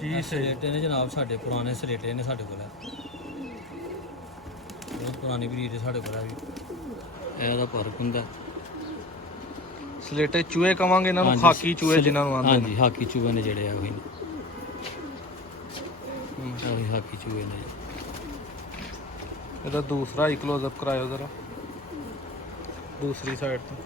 ਜੀ ਸਲੇਟੇ ਨੇ ਜਨਾਬ, ਸਾਡੇ ਪੁਰਾਣੇ ਸਲੇਟੇ ਨੇ ਸਾਡੇ ਕੋਲ, ਬਹੁਤ ਪੁਰਾਣੀ ਬਰੀਡ ਸਾਡੇ ਕੋਲ ਵੀ। ਇਹਦਾ ਫਰਕ ਹੁੰਦਾ। ਸਲੇਟੇ ਚੂਹੇ ਕਵਾਂਗੇ ਇਹਨਾਂ ਨੂੰ, ਖਾਕੀ ਚੂਹੇ ਜਿਨ੍ਹਾਂ ਨੂੰ ਆਉਂਦੇ ਨੇ। ਹਾਂਜੀ, ਹਾਕੀ ਚੂਹੇ ਨੇ ਜਿਹੜੇ ਆ ਉਹੀ ਨੇ, ਉਹੀ ਹਾਕੀ ਚੂਹੇ ਨੇ। ਇਹਦਾ ਦੂਸਰਾ ਹੀ ਕਲੋਜ਼ਅਪ ਕਰਾਇਓ ਜ਼ਰਾ, ਦੂਸਰੀ ਸਾਈਡ ਤੋਂ।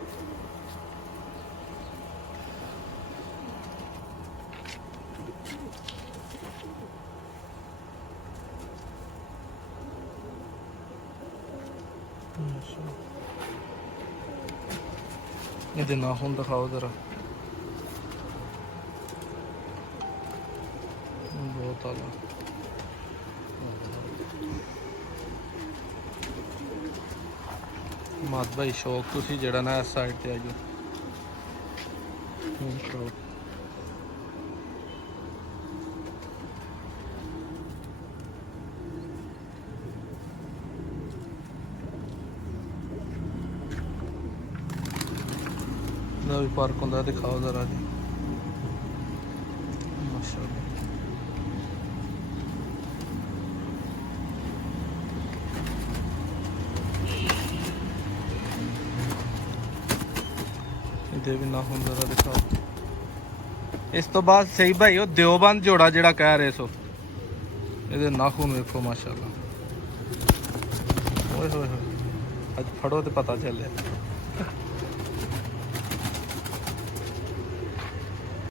ਇਹਦੇ ਨਾਖੂਨ ਦਿਖਾਓ ਜ਼ਰਾ, ਬਹੁਤ ਆਲਾ। ਮਾਤ ਭਾਈ ਸ਼ੌਕ ਤੁਸੀਂ ਜਿਹੜਾ ਨਾ ਇਸ ਸਾਈਡ ਤੇ ਆਇਓ। ਦਾ ਵੀ ਫਰਕ ਹੁੰਦਾ, ਦਿਖਾਓ ਜ਼ਰਾ ਜੀ। ਮਾਸ਼ਾਅੱਲਾ। ਇਹਦੇ ਵੀ ਨਾ ਹੁੰਦਾ ਜ਼ਰਾ ਦਿਖਾਓ। ਇਸ ਤੋਂ ਬਾਅਦ ਸਹੀ ਭਾਈ ਉਹ ਦਿਓਬੰਦ ਜੋੜਾ ਜਿਹੜਾ ਕਹਿ ਰਹੇ ਸੋ, ਇਹਦੇ ਨਾਖੂਨ ਵੇਖੋ ਮਾਸ਼ਾਅੱਲਾ। ਓਏ ਹੋਏ ਹੋਏ, ਅੱਜ ਫੜੋ ਤੇ ਪਤਾ ਚੱਲਿਆ।